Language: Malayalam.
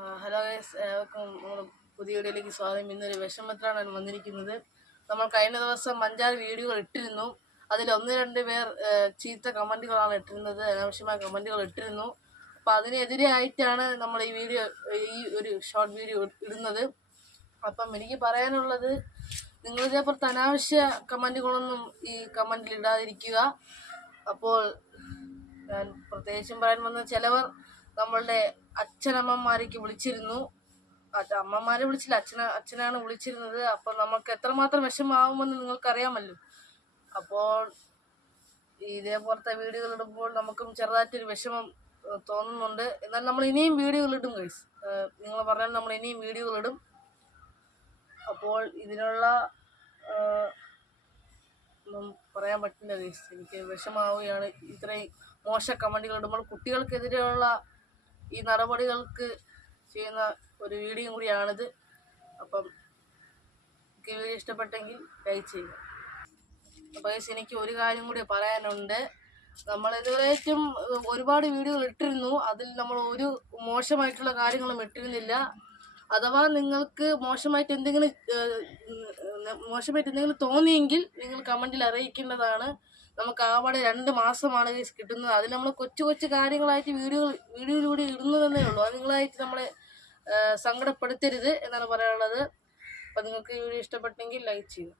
ഹലോ ഗൈസ് നമ്മുടെ പുതിയ വീഡിയോയിലേക്ക് സ്വാഗതം. ഇന്നൊരു വിഷമത്തിലാണ് വന്നിരിക്കുന്നത്. നമ്മൾ കഴിഞ്ഞ ദിവസം അഞ്ചാറ് വീഡിയോകൾ ഇട്ടിരുന്നു. അതിൽ ഒന്ന് രണ്ട് പേർ ചീത്ത കമന്റുകളാണ് ഇട്ടിരുന്നത്. അനാവശ്യമായ കമന്റുകൾ ഇട്ടിരുന്നു. അപ്പോൾ അതിനെതിരായിട്ടാണ് നമ്മൾ ഈ വീഡിയോ ഈ ഒരു ഷോർട്ട് വീഡിയോ ഇടുന്നത്. അപ്പം എനിക്ക് പറയാനുള്ളത് നിങ്ങൾ ഇതേപോലത്തെ അനാവശ്യ കമന്റുകളൊന്നും ഈ കമന്റിൽ ഇടാതിരിക്കുക. അപ്പോൾ ഞാൻ പ്രത്യേകിച്ചും പറയാൻ വന്ന ചിലവർ നമ്മളുടെ അച്ഛനമ്മമാരേക്ക് വിളിച്ചിരുന്നു. അത് അമ്മമാരെ വിളിച്ചില്ല അച്ഛന അച്ഛനാണ് വിളിച്ചിരുന്നത്. അപ്പോൾ നമുക്ക് എത്രമാത്രം വിഷമാവുമെന്ന് നിങ്ങൾക്കറിയാമല്ലോ. അപ്പോൾ ഇതേപോലത്തെ വീഡിയോകൾ ഇടുമ്പോൾ നമുക്കും ചെറുതായിട്ടൊരു വിഷമം തോന്നുന്നുണ്ട്. എന്നാൽ നമ്മൾ ഇനിയും വീഡിയോകൾ ഇടും ഗൈസ് നിങ്ങൾ പറഞ്ഞാൽ നമ്മൾ ഇനിയും വീഡിയോകൾ ഇടും. അപ്പോൾ ഇതിനുള്ള ഒന്നും പറയാൻ പറ്റില്ല ഗൈസ് എനിക്ക് വിഷമാവുകയാണ് ഇത്രയും മോശ കമന്റുകൾ ഇടുമ്പോൾ കുട്ടികൾക്കെതിരെയുള്ള ഈ നടപടികൾക്ക് ചെയ്യുന്ന ഒരു വീഡിയോ കൂടിയാണിത്. അപ്പം എനിക്ക് വീഡിയോ ഇഷ്ടപ്പെട്ടെങ്കിൽ ലൈക്ക് ചെയ്യുക. അപ്പോൾ എനിക്ക് ഒരു കാര്യം കൂടി പറയാനുണ്ട്. നമ്മൾ ഇതുവരെയും ഒരുപാട് വീഡിയോകൾ ഇട്ടിരുന്നു. അതിൽ നമ്മൾ ഒരു മോശമായിട്ടുള്ള കാര്യങ്ങളും ഇട്ടിരുന്നില്ല. അഥവാ നിങ്ങൾക്ക് മോശമായിട്ട് എന്തെങ്കിലും മോശമായിട്ട് എന്തെങ്കിലും തോന്നിയെങ്കിൽ നിങ്ങൾ കമന്റിൽ അറിയിക്കേണ്ടതാണ്. നമുക്ക് ആവടെ രണ്ട് മാസമാണ് കിട്ടുന്നത്. അതിൽ നമ്മൾ കൊച്ചു കൊച്ചു കാര്യങ്ങളായിട്ട് വീഡിയോ വീഡിയോയിലൂടെ ഇടുന്നതെന്നേ ഉള്ളൂ. അത് നിങ്ങളായിട്ട് നമ്മളെ സങ്കടപ്പെടുത്തരുത് എന്നാണ് പറയാനുള്ളത്. അപ്പം നിങ്ങൾക്ക് ഈ വീഡിയോ ഇഷ്ടപ്പെട്ടെങ്കിൽ ലൈക്ക് ചെയ്യുക.